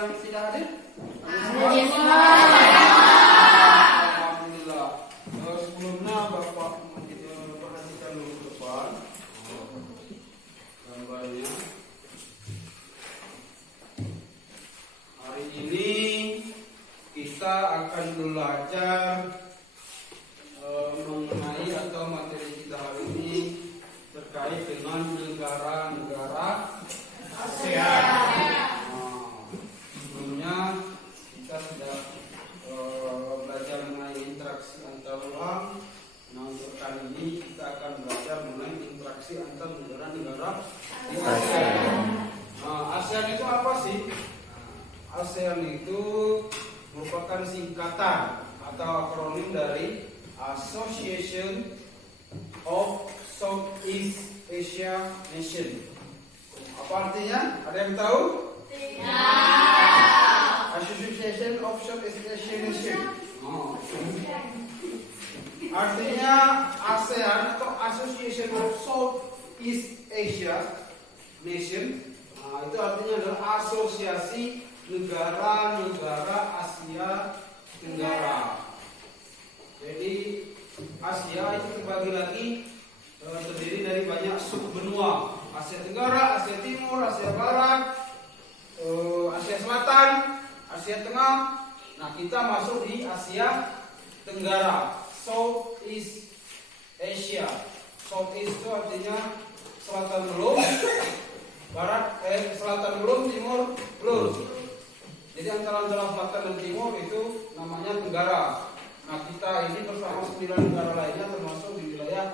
yang tidak hadir? Alhamdulillah. Sebelumnya Bapak perhatikan dulu ke depan gambarnya. Hari ini kita akan belajar mengenai atau materi kita hari ini terkait dengan negara-negara ASEAN. Sebelumnya kita sudah belajar mengenai interaksi antar ruang. Nah, untuk kali ini kita akan belajar mengenai interaksi antar negara-negara di ASEAN. ASEAN itu apa sih? ASEAN itu merupakan singkatan atau akronim dari Association of Southeast Asia Nation. Apa artinya? Ada yang tahu? Tidak. Association of Southeast Asia Nation. Artinya ASEAN atau Association of Southeast Asia Nation. Itu artinya adalah asosiasi negara-negara Asia Tenggara. Jadi Asia itu terbagi lagi, terdiri dari banyak subbenua. Asia Tenggara, Asia Timur, Asia Barat, Asia Selatan, Asia Tengah. Nah, kita masuk di Asia Tenggara, Southeast Asia. Southeast itu artinya selatan belum, selatan belum, timur belum. Jadi antara selatan dan timur itu namanya Tenggara. Nah, kita ini bersama 9 negara lainnya termasuk di wilayah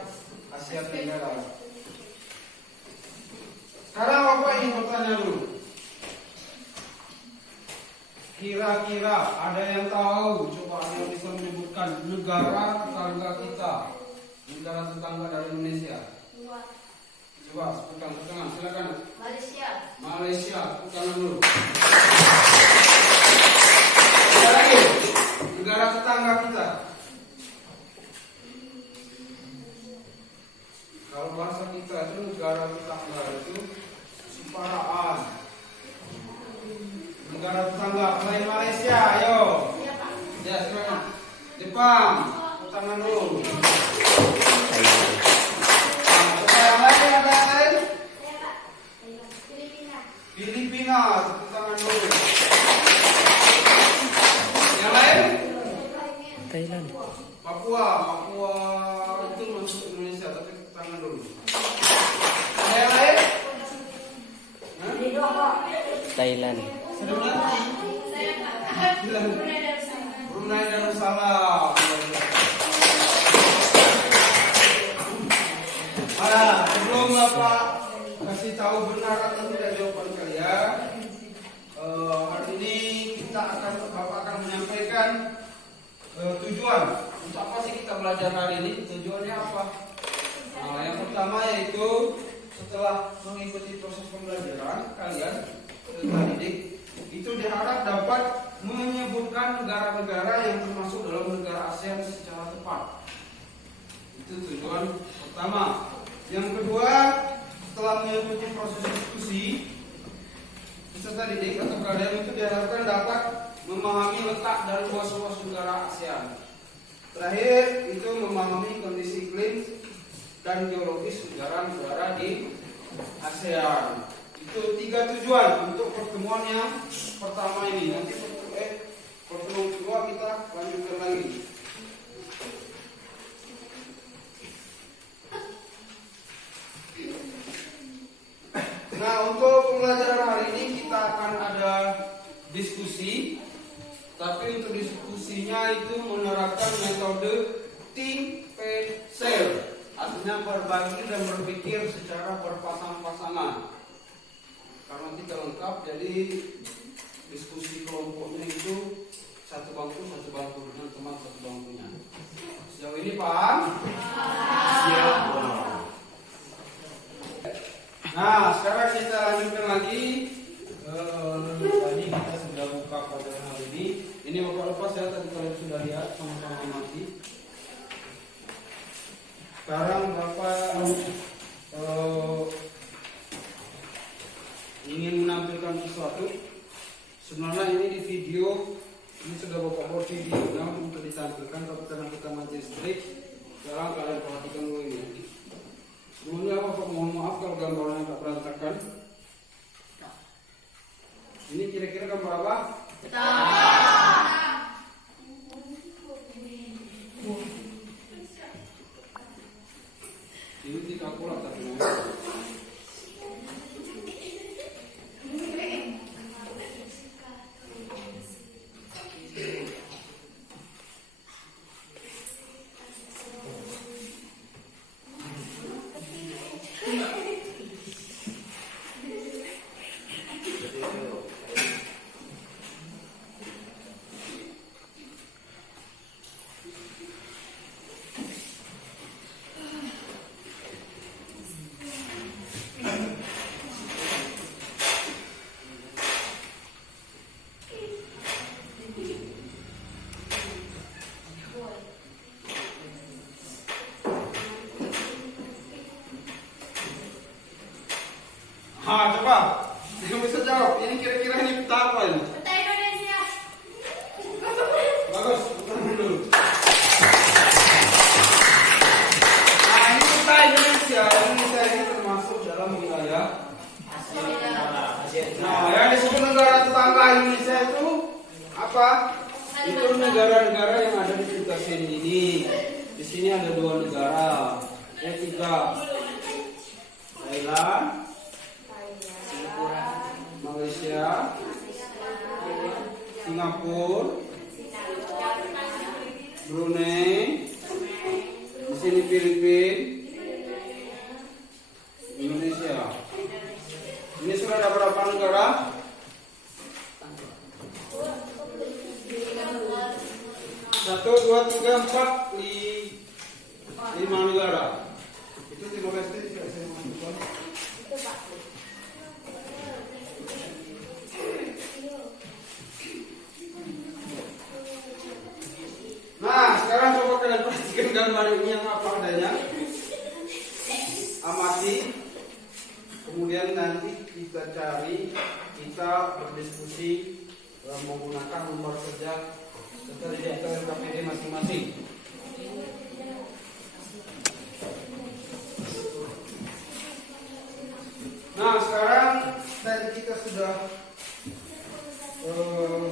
Asia Tenggara. Sekarang Bapak ingin bertanya dulu. Kira-kira ada yang tahu? Coba ada yang bisa menyebutkan negara tetangga kita, negara tetangga dari Indonesia. Coba sebutkan, silakan. Malaysia, sebutkan dulu. Ada lagi? Negara tetangga kita. Kalau bahasa kita itu negara tetangga itu separaan. Negara tetangga selain Malaysia, ayo. Ya, silakan. Jepang, tangan dulu. Yang lain? Filipina, tangan dulu. Yang lain? Thailand. Papua itu masuk Indonesia, tapi tangan dulu. Ada yang lain? Thailand. Brunei Darussalam. Sebelum Bapak kasih tahu benar atau tidak jawaban kalian, hari ini Bapak akan menyampaikan tujuan. Untuk apa sih kita belajar hari ini? Tujuannya apa? Yang pertama yaitu setelah mengikuti proses pembelajaran kalian didik, itu diharap dapat menyebutkan negara-negara yang termasuk dalam negara ASEAN secara tepat. Itu tujuan pertama. Yang kedua, setelah mengikuti proses diskusi, peserta didik atau kalian itu diharapkan dapat memahami letak dan luas-luas negara ASEAN. Terakhir, itu memahami kondisi iklim dan geologis negara-negara di ASEAN. Itu 3 tujuan untuk pertemuan yang pertama ini. Nanti pertemuan kedua kita lanjutkan lagi. Nah, untuk pembelajaran hari ini kita akan ada diskusi. Tapi untuk diskusinya itu menerapkan metode think, pair, share. Artinya berbagi dan berpikir secara berpasang-pasangan. Karena tidak lengkap, jadi diskusi kelompoknya itu satu bangku dengan teman satu bangkunya. Sejauh ini paham? Siap. Nah, sekarang kita lanjutkan lagi. Tadi kita sudah buka pada hari ini. Ini Bapak-Bapak, saya tadi kalian sudah lihat sama-sama mati. Sekarang Bapak ingin menampilkan sesuatu. Sebenarnya ini di video, ini sudah Bapak buat videonya untuk ditampilkan, tapi karena kita masih strict, sekarang kalian perhatikan dulu ini. Sebelumnya Bapak mohon maaf kalau gambarnya tak berantakan. Ini kira-kira gambar apa? Ini di kalkulator. Coba, kamu bisa jawab. Ini kira-kira ini peta apa ini? Peta Indonesia. Bagus, ulang dulu. Nah, ini peta Indonesia. Indonesia ini termasuk dalam wilayah. Nah, yang disebut negara tetangga Indonesia itu apa? Itu negara-negara yang ada di sekitar sini ini. Di sini ada 2 negara. Yang 3, Thailand, Malaysia, Singapura, Brunei, di sini Filipina, Indonesia. Ini sudah ada berapa negara? 1, 2, 3, 4, 5 negara. Itu 15 ini tidak saya masukkan. Nah, sekarang coba kalian perhatikan gambar ini yang apa adanya. Amati. Kemudian nanti kita cari, kita berdiskusi menggunakan nomor kerja serta daftar KPD masing-masing. Nah, sekarang tadi kita sudah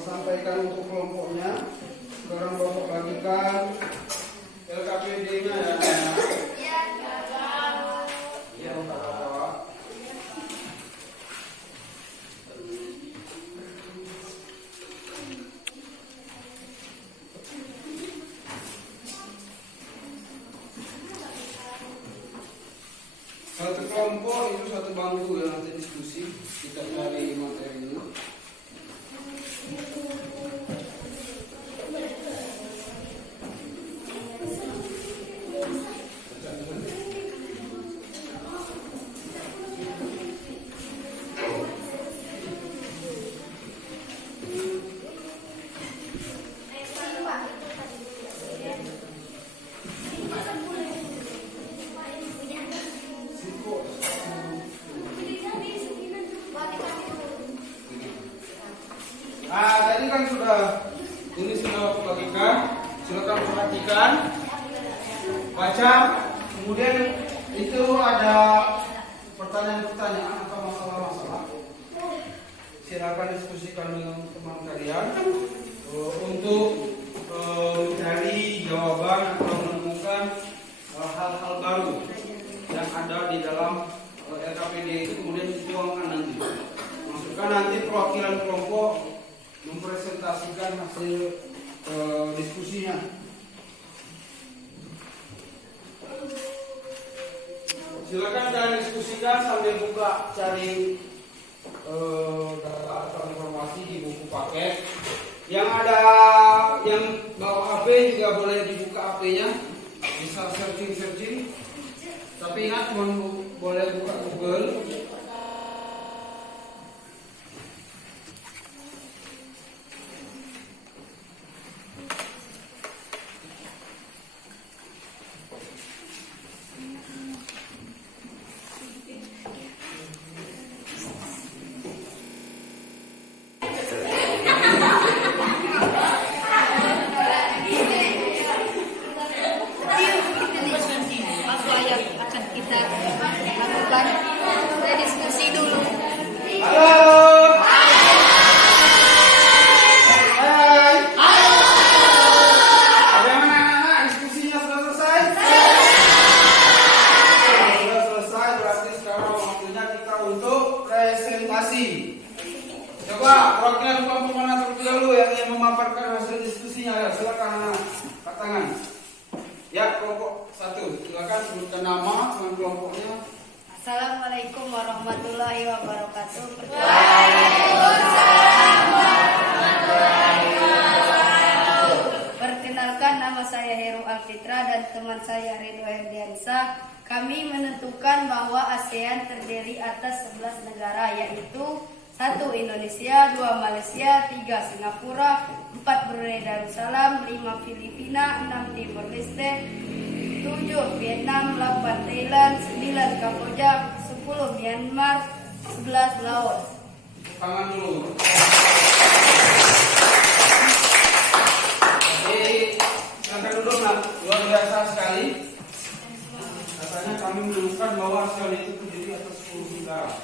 sampaikan untuk kelompoknya. Sekarang Bapak bagikan LKPD-nya ya. Ya, Bapak. Satu kelompok itu satu bangku ya, nanti diskusi kita cari materinya. Tadi kan sudah ini sudah aku bagikan. Silakan perhatikan, baca. Kemudian itu ada pertanyaan-pertanyaan atau masalah-masalah. Silakan diskusikan dengan teman kalian untuk mencari jawaban atau menemukan hal-hal baru yang ada di dalam LKPD itu, kemudian dituangkan nanti. Masukkan nanti perwakilan kelompok mempresentasikan hasil diskusinya. Silakan kalian diskusikan sambil buka cari data atau informasi di buku paket. Yang ada yang bawa HP juga boleh dibuka HP-nya, bisa searching. Tapi ingat cuma boleh buka Google. Coba perwakilan kelompok mana terlebih dahulu yang ingin memaparkan hasil diskusinya ya, silakan angkat tangan. Ya, kelompok 1, silakan sebutkan nama dengan kelompoknya. Assalamualaikum warahmatullahi wabarakatuh. Perkenalkan, nama saya Heru Alfitra dan teman saya Ridho Herdiansah. Kami menentukan bahwa ASEAN terdiri atas 11 negara, yaitu 1. Indonesia, 2. Malaysia, 3. Singapura, 4. Brunei Darussalam, 5. Filipina, 6. Timor Leste, 7. Vietnam, 8. Thailand, 9. Kamboja, 10. Myanmar, 11. Laos. Tangan dulu. Silakan duduk lah. Luar biasa sekali. Katanya kami menemukan bahwa ASEAN itu terdiri atas 10 negara.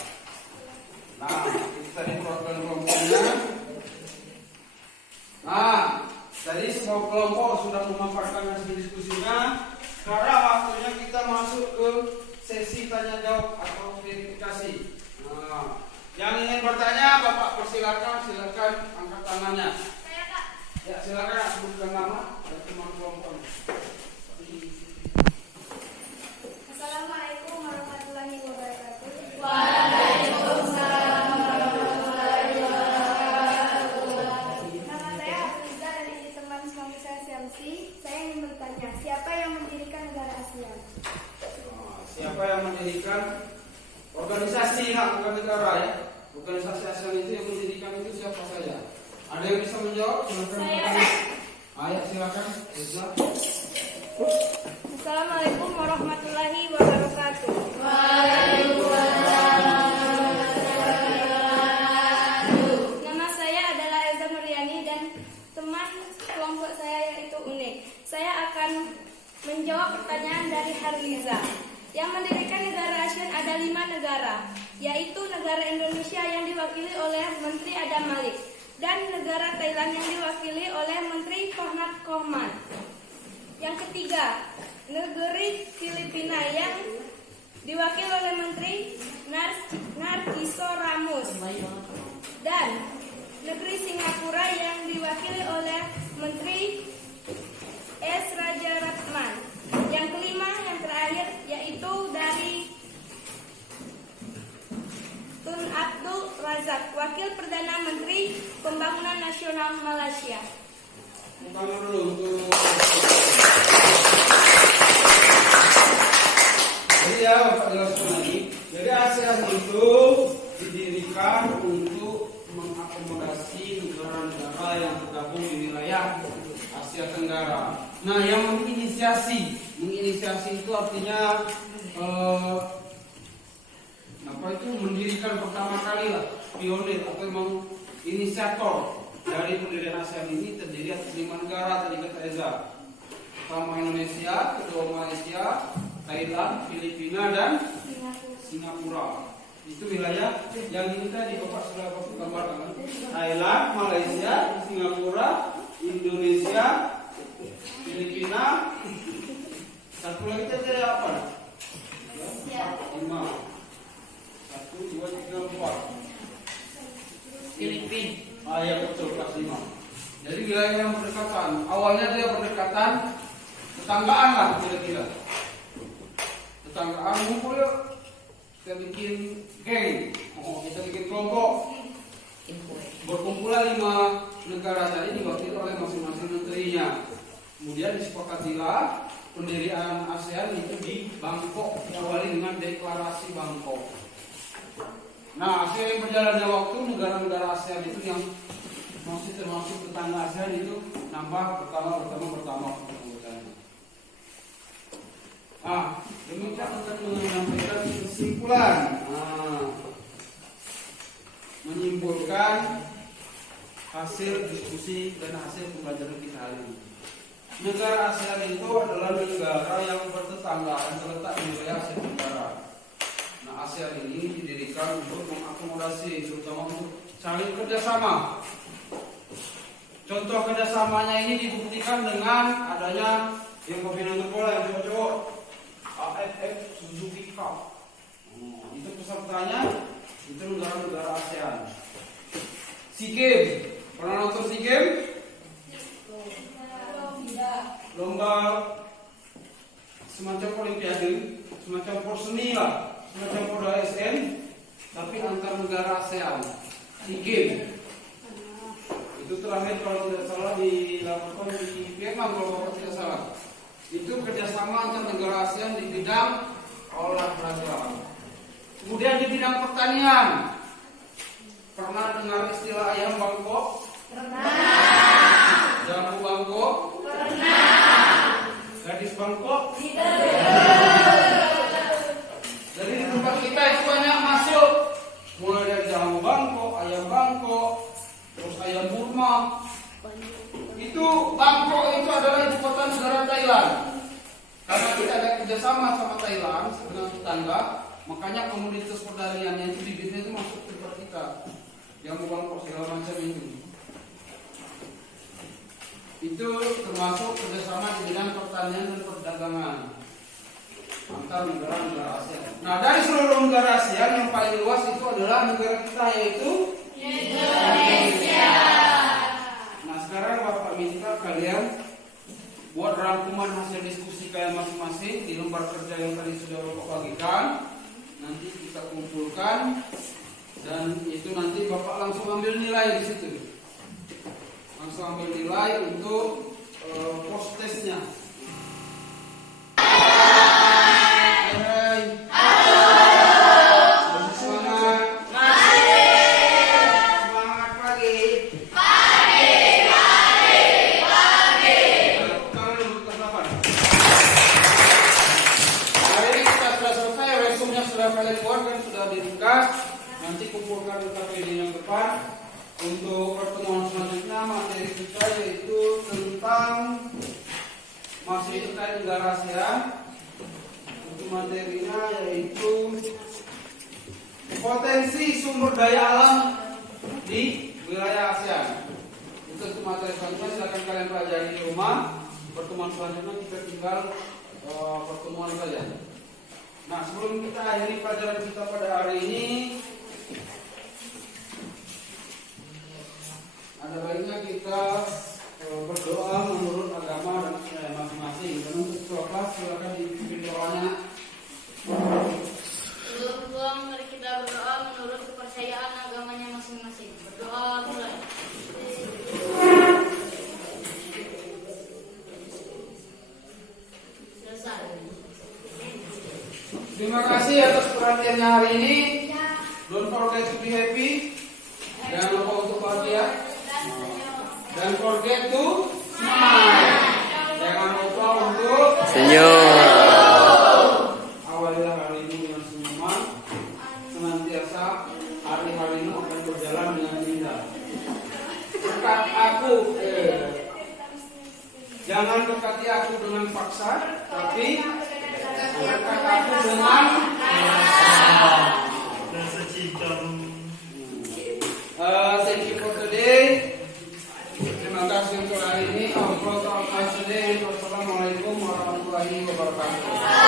Nah, itu tadi perwakilan kelompoknya. Nah, tadi semua kelompok sudah memaparkan hasil diskusinya. Sekarang waktunya kita masuk ke sesi tanya jawab atau verifikasi. Nah, yang ingin bertanya, Bapak persilakan, silakan angkat tangannya. Saya, Kak. Ya, silakan sebutkan nama dan teman kelompoknya. Assalamualaikum warahmatullahi wabarakatuh. Nama saya Afrizah dari teman suami saya Syamsi. Saya ingin bertanya, siapa yang mendirikan negara ASEAN? Siapa yang mendirikan organisasi, bukan negara ya? Organisasi ASEAN itu yang mendirikan itu siapa saja? Ada yang bisa menjawab? Silakan. Ayo silakan. Assalamualaikum warahmatullahi wabarakatuh. Nama saya adalah Elza Nuriani dan teman kelompok saya yaitu Unik. Saya akan menjawab pertanyaan dari Harliza. Yang mendirikan negara ASEAN ada 5 negara, yaitu negara Indonesia yang diwakili oleh Menteri Adam Malik dan negara Thailand yang diwakili oleh Menteri Kohnat Kohman. Yang ketiga, negeri Filipina yang diwakili oleh Menteri Narciso Ramos dan negeri Singapura yang diwakili oleh Menteri S. Rajaratnam. Yang kelima, yang terakhir, yaitu dari Tun Abdul Razak, Wakil Perdana Menteri Pembangunan Nasional Malaysia. Tunggu dulu untuk. Jadi ya, Bapak jelaskan lagi. Jadi ASEAN itu didirikan untuk mengakomodasi negara-negara yang tergabung di wilayah Asia Tenggara. Nah, yang menginisiasi itu artinya mendirikan pertama kali lah, pionir atau memang inisiator dari pendirian ASEAN ini terdiri atas 5 negara tadi kata Eza. Pertama Indonesia, kedua Malaysia, Thailand, Filipina dan Singapura. Itu wilayah yang ini tadi Bapak sudah gambarkan. Thailand, Malaysia, Singapura, Indonesia, Filipina. Satu lagi tadi apa? 5. 1, 2, 3, 4. Filipina. Ya betul, kelas 5. Jadi wilayah yang berdekatan. Awalnya dia berdekatan, tetanggaan lah kira-kira. Tetanggaan ngumpul yuk. Kita bikin geng. Kita bikin kelompok. Berkumpulan 5 negara tadi diwakili oleh masing-masing menterinya. Kemudian disepakatilah pendirian ASEAN itu di Bangkok, diawali dengan deklarasi Bangkok. Nah, seiring berjalannya waktu, negara-negara ASEAN itu yang masih termasuk tetangga ASEAN itu nambah bertambah. Nah, demikian akan menyampaikan kesimpulan. Menyimpulkan hasil diskusi dan hasil pembelajaran kita hari ini. Negara ASEAN itu adalah negara yang bertetangga dan terletak di wilayah Asia Tenggara. Nah, ASEAN ini didirikan untuk mengakomodasi, terutama untuk saling kerjasama. Contoh kerjasamanya ini dibuktikan dengan adanya yang pembinaan bola yang cowok-cowok AFF Suzuki Cup. Itu pesertanya itu negara-negara ASEAN. SEA Games. Pernah nonton SEA Games? Lomba semacam olimpiade, semacam porseni lah, semacam Porda ASN, tapi antar negara ASEAN. SEA Games. Itu terakhir kalau tidak salah dilakukan di Vietnam kalau Bapak tidak salah. Itu kerjasama antar negara ASEAN di bidang olahraga. Kemudian di bidang pertanian, pernah dengar istilah ayam bangkok? Pernah. Jamu bangkok? Pernah. Gadis bangkok? Tidak. Jadi di tempat kita itu banyak masuk, mulai dari jamu bangkok, ayam bangkok, terus ayam Burma. Itu Bangkok itu adalah ibu kota negara Thailand. Karena kita ada kerjasama sama Thailand, sebenarnya tetangga, makanya komunitas pertaniannya itu bibitnya itu masuk ke tempat kita. Yang Bangkok segala macam itu. Itu termasuk kerjasama di bidang pertanian dan perdagangan antar negara-negara ASEAN. Nah, dari seluruh negara ASEAN yang paling luas itu adalah negara kita, yaitu Indonesia. Nah, sekarang Bapak minta kalian buat rangkuman hasil diskusi kalian masing-masing di lembar kerja yang tadi sudah Bapak bagikan. Nanti kita kumpulkan dan itu nanti Bapak langsung ambil nilai di situ. Langsung ambil nilai untuk post testnya. Nanti kumpulkan di KPD yang depan. Untuk pertemuan selanjutnya materi kita yaitu tentang masih terkait negara ASEAN. Untuk materinya yaitu potensi sumber daya alam di wilayah ASEAN. Itu untuk materi selanjutnya silakan kalian pelajari di rumah. Pertemuan selanjutnya kita tinggal pertemuan saja. Nah, sebelum kita akhiri pelajaran kita pada hari ini, ada baiknya kita berdoa menurut agama dan masing-masing. Dan untuk kelas silakan dipimpin doanya. Sebelum mari kita berdoa menurut kepercayaan agamanya masing-masing. Berdoa mulai. Selesai. Terima kasih atas perhatiannya hari ini. Don't forget to be happy. Jangan lupa untuk bahagia. Dan forget to smile. Jangan lupa untuk senyum. Awalilah hari ini dengan senyuman. Senantiasa hari-harimu akan berjalan dengan indah. Dekat aku, jangan dekati aku dengan paksa, tapi dekat aku dengan thank you for today. Terima kasih untuk hari ini. Wassalamualaikum warahmatullahi wabarakatuh.